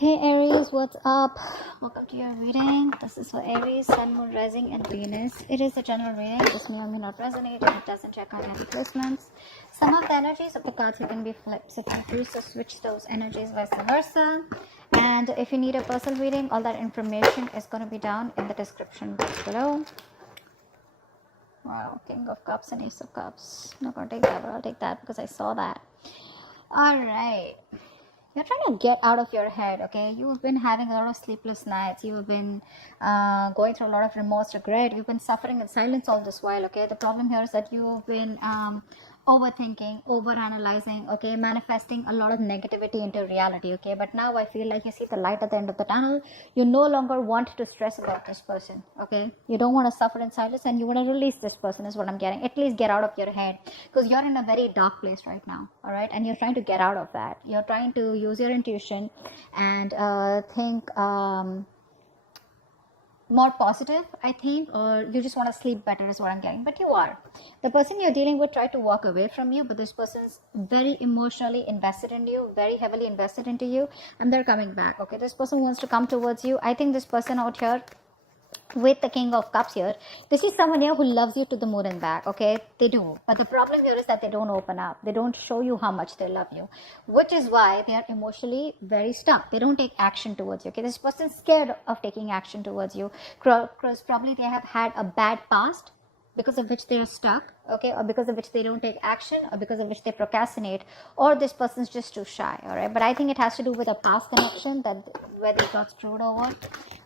Hey Aries, what's up? Welcome to your reading. This is for Aries, Sun, Moon, Rising, and Venus. It is a general reading. This may or may not resonate, and it doesn't check out any placements. Some of the energies of the cards can be flipped, so feel free to switch those energies, vice versa. And if you need a personal reading, all that information is going to be down in the description box below. Wow, King of Cups and Ace of Cups. I'm not going to take that, but I'll take that because I saw that. All right. You're trying to get out of your head, okay? You've been having a lot of sleepless nights. You've been going through a lot of remorse, regret. You've been suffering in silence all this while, okay? The problem here is that you've been overthinking, overanalyzing, okay? Manifesting a lot of negativity into reality, okay? But now I feel like you see the light at the end of the tunnel. You no longer want to stress about this person, okay? You don't want to suffer in silence and you want to release this person is what I'm getting. At least get out of your head because you're in a very dark place right now, all right? And you're trying to get out of that. You're trying to use your intuition and think more positive, I think, or you just want to sleep better is what I'm getting. But you are. The person you're dealing with tried to walk away from you, but this person's very emotionally invested in you, very heavily invested into you, and they're coming back, okay? This person wants to come towards you. I think this person out here with the King of Cups here, this is someone here who loves you to the moon and back, okay? They do. But the problem here is that they don't open up. They don't show you how much they love you, which is why they are emotionally very stuck. They don't take action towards you, okay? This person's scared of taking action towards you because probably they have had a bad past because of which they are stuck, okay, or because of which they don't take action, or because of which they procrastinate, or this person's just too shy, all right? But I think it has to do with a past connection that where they got screwed over,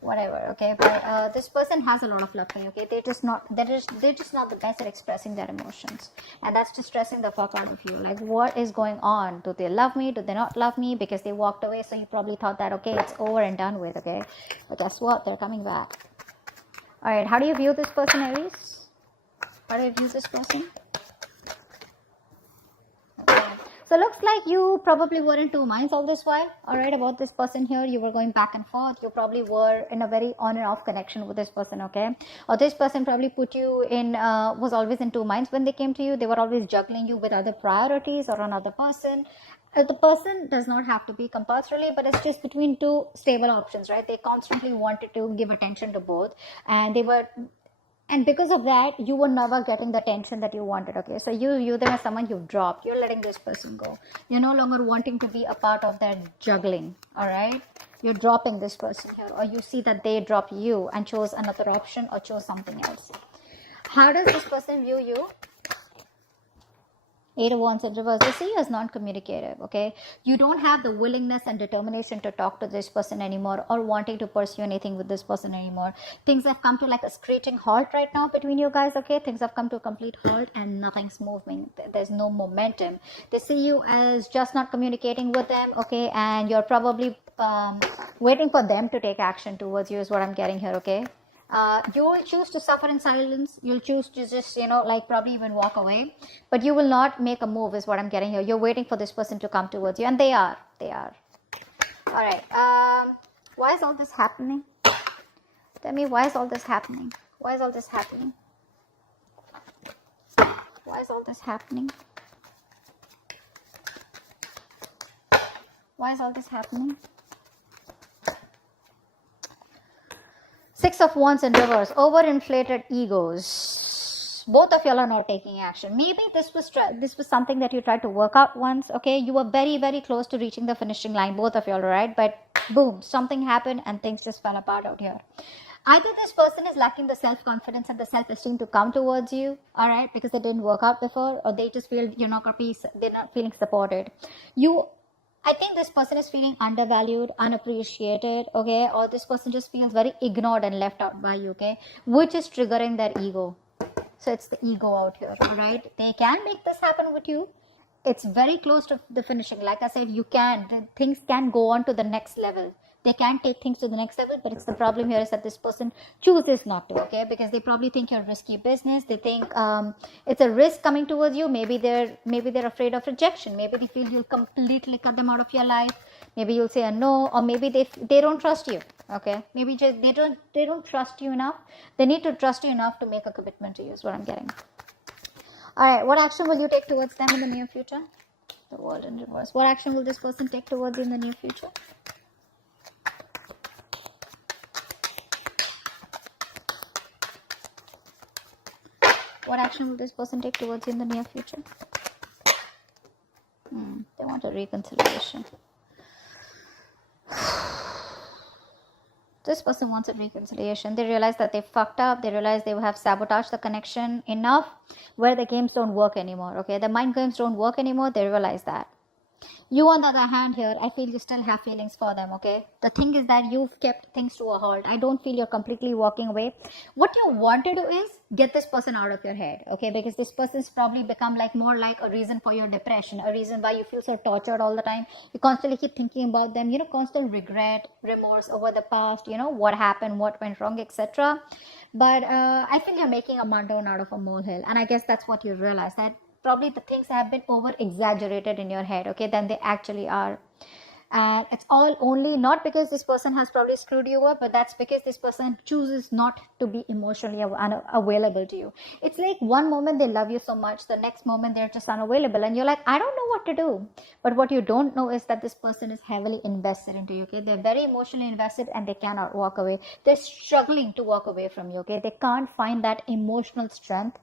whatever, okay? But this person has a lot of love for you, okay? They're just not the best at expressing their emotions, and that's just stressing the fuck out of you. Like, what is going on? Do they love me? Do they not love me? Because they walked away, so you probably thought that, okay, it's over and done with, okay? But guess what? They're coming back. All right, how do you view this person, Aries? How do you view this person? Okay. So looks like you probably were in two minds all this while, all right, about this person here. You were going back and forth. You probably were in a very on and off connection with this person, okay? Or this person probably put you in, was always in two minds when they came to you. They were always juggling you with other priorities or another person. The person does not have to be compulsorily, but it's just between two stable options, right? They constantly wanted to give attention to both, and because of that, you were never getting the attention that you wanted, okay? So you view them as someone you've dropped. You're letting this person go. You're no longer wanting to be a part of that juggling, all right? You're dropping this person here, or you see that they drop you and chose another option or chose something else. How does this person view you? 8 of Wands in reverse. They see you as non-communicative, okay? You don't have the willingness and determination to talk to this person anymore or wanting to pursue anything with this person anymore. Things have come to like a screeching halt right now between you guys, okay? Things have come to a complete halt and nothing's moving. There's no momentum. They see you as just not communicating with them, okay? And you're probably waiting for them to take action towards you is what I'm getting here, okay? You will choose to suffer in silence. You'll choose to just, like probably even walk away. But you will not make a move is what I'm getting here. You're waiting for this person to come towards you. And they are. All right. Why is all this happening? Tell me, why is all this happening? Why is all this happening? Why is all this happening? Why is all this happening? 6 of Wands in reverse. Overinflated egos. Both of y'all are not taking action. Maybe this was something that you tried to work out once, okay? You were very, very close to reaching the finishing line, both of y'all, right? But boom, something happened and things just fell apart out here. Either this person is lacking the self-confidence and the self-esteem to come towards you, all right, because it didn't work out before, or they just feel they're not feeling supported. I think this person is feeling undervalued, unappreciated, okay? Or this person just feels very ignored and left out by you, okay? Which is triggering their ego. So it's the ego out here, all right? They can make this happen with you. It's very close to the finishing. Like I said, things can go on to the next level. They can take things to the next level, but it's the problem here is that this person chooses not to, okay? Because they probably think you're risky business. They think it's a risk coming towards you. Maybe they're afraid of rejection. Maybe they feel you'll completely cut them out of your life. Maybe you'll say a no, or maybe they don't trust you, okay? Maybe just they don't trust you enough. They need to trust you enough to make a commitment to you is what I'm getting. All right, what action will you take towards them in the near future? The World in reverse. What action will this person take towards you in the near future? What action will this person take towards you in the near future? They want a reconciliation. This person wants a reconciliation. They realize that they fucked up. They realize they have sabotaged the connection enough where the games don't work anymore. Okay, the mind games don't work anymore. They realize that. You, on the other hand, here, I feel you still have feelings for them, okay? The thing is that you've kept things to a halt. I don't feel you're completely walking away. What you want to do is get this person out of your head, okay? Because this person's probably become like more like a reason for your depression, a reason why you feel so tortured all the time. You constantly keep thinking about them, you know, constant regret, remorse over the past, you know, what happened, what went wrong, etc. But I feel you're making a mountain out of a molehill. And I guess that's what you realize, that probably the things have been over exaggerated in your head, okay, than they actually are. And it's all only not because this person has probably screwed you up, but that's because this person chooses not to be emotionally available to you. It's like one moment they love you so much, the next moment they're just unavailable, and you're like, I don't know what to do. But what you don't know is that this person is heavily invested into you, okay? They're very emotionally invested and they cannot walk away. They're struggling to walk away from you, okay? They can't find that emotional strength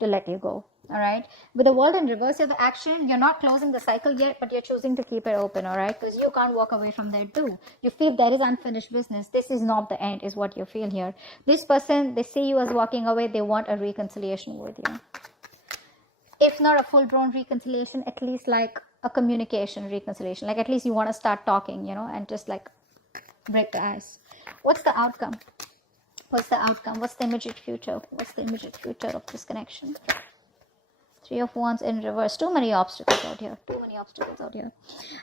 to let you go. All right, with the world in reverse, you have action. You're not closing the cycle yet, but you're choosing to keep it open. All right, because you can't walk away from there too. You feel there is unfinished business. This is not the end, is what you feel here. This person, they see you as walking away. They want a reconciliation with you. If not a full-blown reconciliation, at least like a communication reconciliation. Like at least you want to start talking, you know, and just like break the ice. What's the outcome? What's the outcome? What's the immediate future? What's the immediate future of this connection? Three of Wands in reverse. Too many obstacles out here. Too many obstacles out here.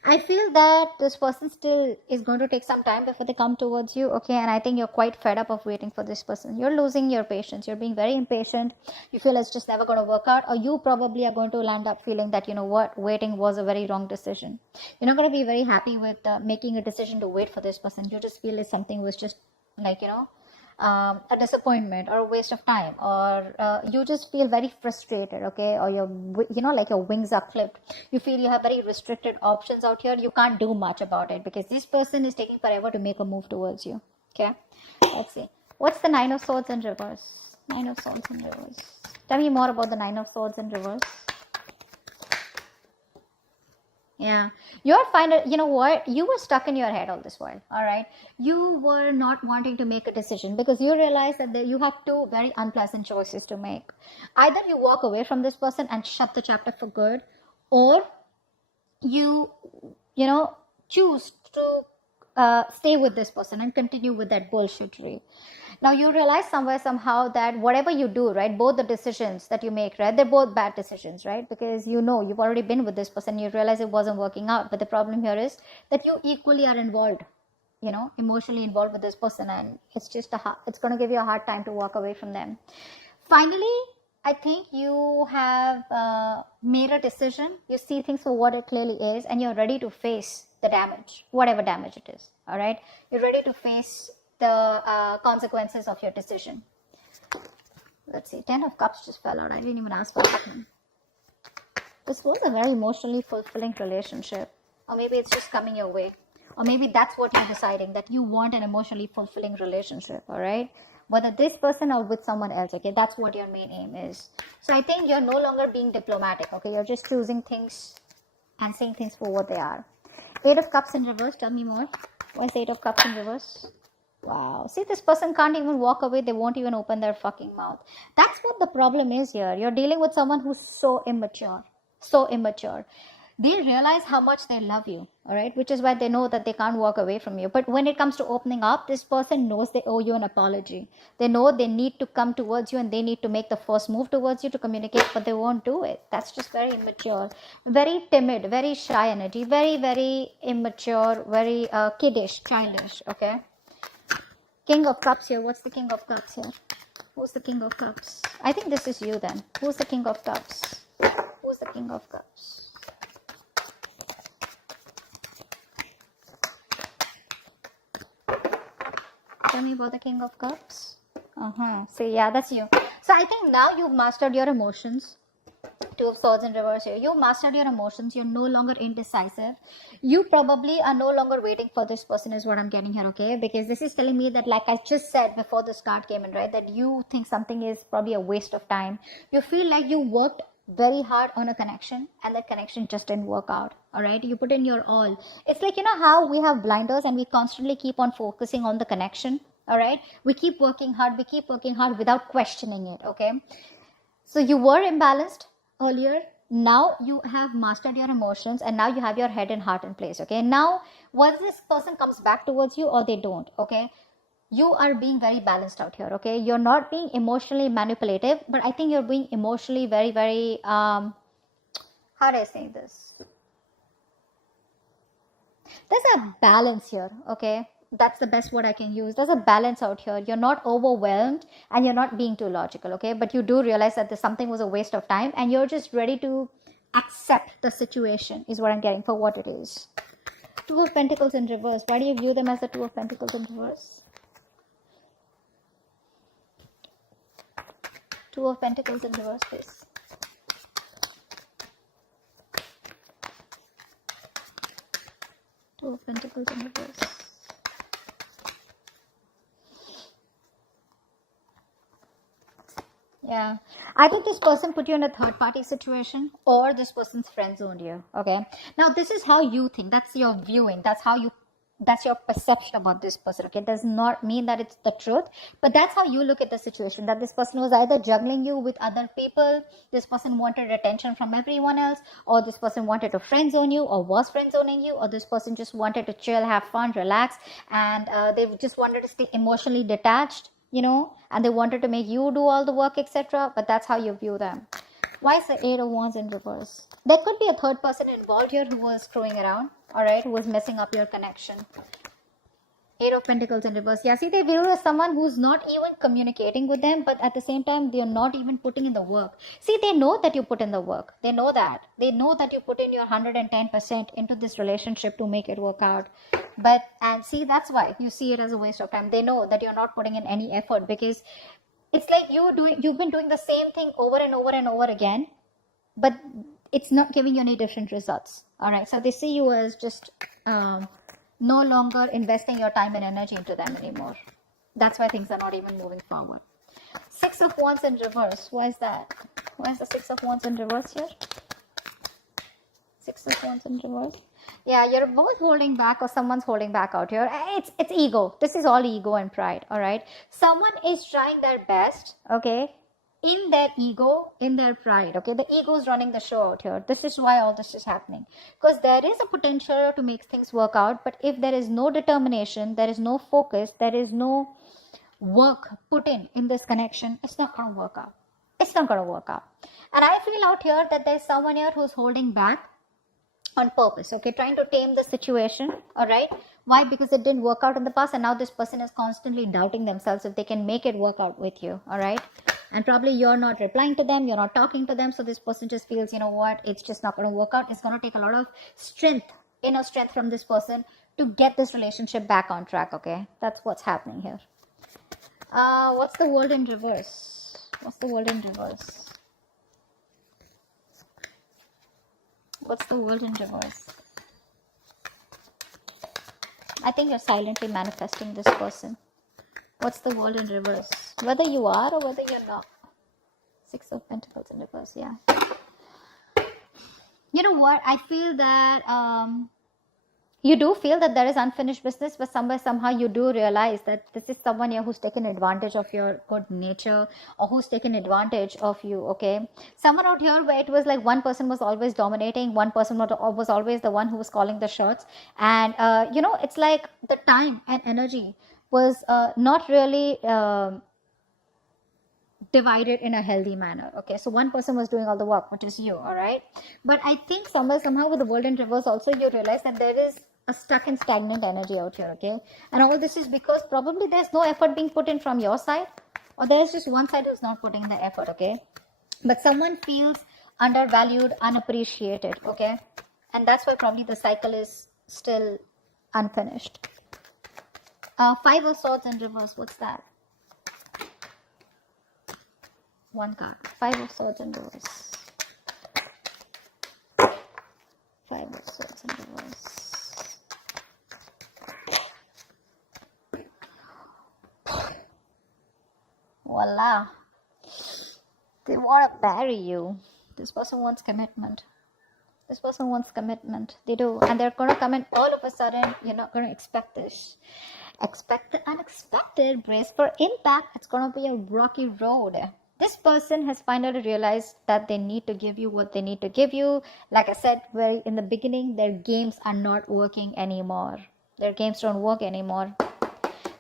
I feel that this person still is going to take some time before they come towards you. Okay. And I think you're quite fed up of waiting for this person. You're losing your patience. You're being very impatient. You feel it's just never going to work out. Or you probably are going to land up feeling that, you know what, waiting was a very wrong decision. You're not going to be very happy with making a decision to wait for this person. You just feel that something was just like, you know, a disappointment or a waste of time, or you just feel very frustrated, okay, or you know, like your wings are clipped. You feel you have very restricted options out here. You can't do much about it because this person is taking forever to make a move towards you. Okay, let's see. What's the Nine of Swords in reverse? Nine of Swords in reverse. Tell me more about the Nine of Swords in reverse. Yeah, you're fine. You know what? You were stuck in your head all this while. All right. You were not wanting to make a decision because you realize that you have two very unpleasant choices to make. Either you walk away from this person and shut the chapter for good, or you know, choose to stay with this person and continue with that bullshittery. Now you realize somewhere, somehow, that whatever you do, right, both the decisions that you make, right, they're both bad decisions, right? Because you know you've already been with this person, you realize it wasn't working out. But the problem here is that you equally are involved, you know, emotionally involved with this person, and it's just it's going to give you a hard time to walk away from them. Finally, I think you have made a decision. You see things for what it clearly is, and you're ready to face the damage, whatever damage it is. All right, you're ready to face the consequences of your decision. Let's see. 10 of Cups just fell out. I didn't even ask for that one. This was a very emotionally fulfilling relationship, or maybe it's just coming your way, or maybe that's what you're deciding, that you want an emotionally fulfilling relationship. All right, whether this person or with someone else. Okay, that's what your main aim is. So I think you're no longer being diplomatic. Okay, you're just choosing things and saying things for what they are. 8 of Cups in reverse. Tell me more. Why is 8 of Cups in reverse? Wow. See, this person can't even walk away. They won't even open their fucking mouth. That's what the problem is here. You're dealing with someone who's so immature. So immature. They realize how much they love you, all right? Which is why they know that they can't walk away from you. But when it comes to opening up, this person knows they owe you an apology. They know they need to come towards you and they need to make the first move towards you to communicate, but they won't do it. That's just very immature, very timid, very shy energy, very, very immature, very kiddish, childish, okay? King of Cups here. What's the King of Cups here? Who's the King of Cups? I think this is you then. Who's the King of Cups? Who's the King of Cups? Tell me about the King of Cups. So yeah, that's you. So I think now you've mastered your emotions. Two of Swords in reverse here. You mastered your emotions. You're no longer indecisive. You probably are no longer waiting for this person is what I'm getting here, okay? Because this is telling me that, like I just said before this card came in, right? That you think something is probably a waste of time. You feel like you worked very hard on a connection and that connection just didn't work out, all right? You put in your all. It's like, you know how we have blinders and we constantly keep on focusing on the connection, all right? We keep working hard without questioning it, okay? So you were imbalanced earlier. Now you have mastered your emotions and now you have your head and heart in place, okay? Now whether this person comes back towards you or they don't, okay, you are being very balanced out here, okay? You're not being emotionally manipulative, but I think you're being emotionally very, very how do I say this, there's a balance here, okay? That's the best word I can use. There's a balance out here. You're not overwhelmed and you're not being too logical, okay? But you do realize that this something was a waste of time and you're just ready to accept the situation is what I'm getting for what it is. Two of Pentacles in reverse. Why do you view them as the Two of Pentacles in reverse? Two of Pentacles in reverse, please. Two of Pentacles in reverse. Yeah, I think this person put you in a third party situation or this person's friend zoned you, okay? Now this is how you think, that's your viewing, that's your perception about this person, okay? It does not mean that it's the truth, but that's how you look at the situation, that this person was either juggling you with other people, this person wanted attention from everyone else, or this person wanted to friend zone you or was friend zoning you, or this person just wanted to chill, have fun, relax, and they just wanted to stay emotionally detached, you know, and they wanted to make you do all the work, etc. But that's how you view them. Why is the Eight of Wands in reverse? There could be a third person involved here who was screwing around, all right, who was messing up your connection. Eight of Pentacles in reverse. Yeah, see, they view you as someone who's not even communicating with them, but at the same time, they're not even putting in the work. See, they know that you put in the work. They know that. They know that you put in your 110% into this relationship to make it work out. But, and see, that's why you see it as a waste of time. They know that you're not putting in any effort because it's like you've been doing the same thing over and over and over again, but it's not giving you any different results. All right. So they see you as just, no longer investing your time and energy into them anymore. That's why things are not even moving forward. Six of Wands in reverse. Why is that? Why is the Six of Wands in reverse here? Six of Wands in reverse. Yeah, you're both holding back or someone's holding back out here. It's ego. This is all ego and pride. All right. Someone is trying their best. Okay. In their ego, in their pride, okay? The ego is running the show out here. This is why all this is happening. Because there is a potential to make things work out, but if there is no determination, there is no focus, there is no work put in this connection, it's not going to work out. It's not going to work out. And I feel out here that there's someone here who's holding back on purpose, okay? Trying to tame the situation, all right? Why? Because it didn't work out in the past, and now this person is constantly doubting themselves if they can make it work out with you, all right? And probably you're not replying to them, you're not talking to them, so this person just feels, you know what, it's just not going to work out. It's going to take a lot of strength, inner strength from this person to get this relationship back on track, okay? That's what's happening here. What's the World in reverse? What's the World in reverse? What's the World in reverse? I think you're silently manifesting this person. What's the World in reverse? Whether you are or whether you're not. Six of Pentacles in reverse, yeah. You know what? I feel that you do feel that there is unfinished business, but somehow you do realize that this is someone here who's taken advantage of your good nature or who's taken advantage of you, okay? Someone out here where it was like one person was always dominating, one person was always the one who was calling the shots. And, you know, it's like the time and energy was not really divided in a healthy manner, okay? So one person was doing all the work, which is you, all right? But I think somehow with the World in reverse also, you realize that there is a stuck and stagnant energy out here, okay? And all this is because probably there's no effort being put in from your side, or there's just one side who's not putting the effort, okay? But someone feels undervalued, unappreciated, okay? And that's why probably the cycle is still unfinished. Five of Swords in reverse, what's that? One card. Five of Swords in reverse. in reverse. Voila. They want to marry you. This person wants commitment. This person wants commitment. They do. And they're going to come in all of a sudden. You're not going to expect this. Expect the unexpected. Brace for impact. It's going to be a rocky road. This person has finally realized that they need to give you what they need to give you. Like I said very in the beginning, their games are not working anymore. Their games don't work anymore.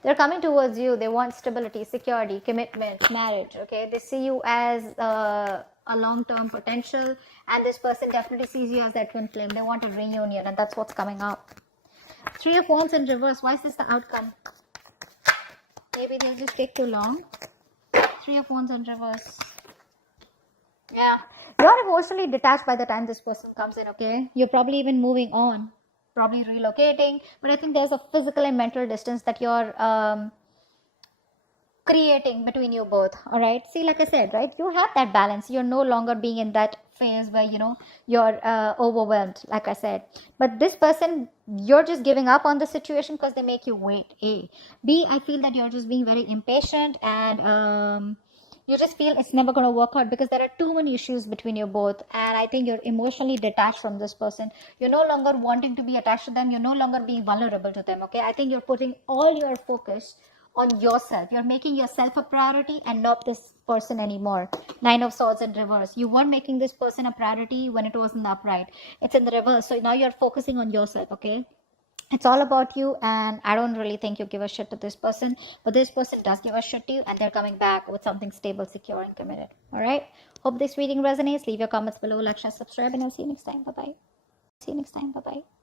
They're coming towards you. They want stability, security, commitment, marriage. Okay, they see you as a long-term potential, and this person definitely sees you as their twin flame. They want a reunion, and that's what's coming up. Three of Wands in reverse. Why is this the outcome? Maybe they'll just take too long. Three of Wands in reverse. Yeah, you're emotionally detached by the time this person comes in. Okay, you're probably even moving on. Probably relocating, but I think there's a physical and mental distance that you're creating between you both. All right, see, like I said, right, you have that balance. You're no longer being in that phase where you're overwhelmed, like I said. But this person, you're just giving up on the situation because they make you wait. A. B, I feel that you're just being very impatient, and you just feel it's never going to work out because there are too many issues between you both. And I think you're emotionally detached from this person. You're no longer wanting to be attached to them. You're no longer being vulnerable to them. Okay, I think you're putting all your focus on yourself. You're making yourself a priority and not this person anymore. Nine of Swords in reverse. You weren't making this person a priority when it was in the upright. It's in the reverse. So now you're focusing on yourself. Okay, it's all about you, and I don't really think you give a shit to this person, but this person does give a shit to you, and they're coming back with something stable, secure, and committed. All right, hope this reading resonates. Leave your comments below, like, share, subscribe, and I'll see you next time. Bye bye. See you next time. Bye bye.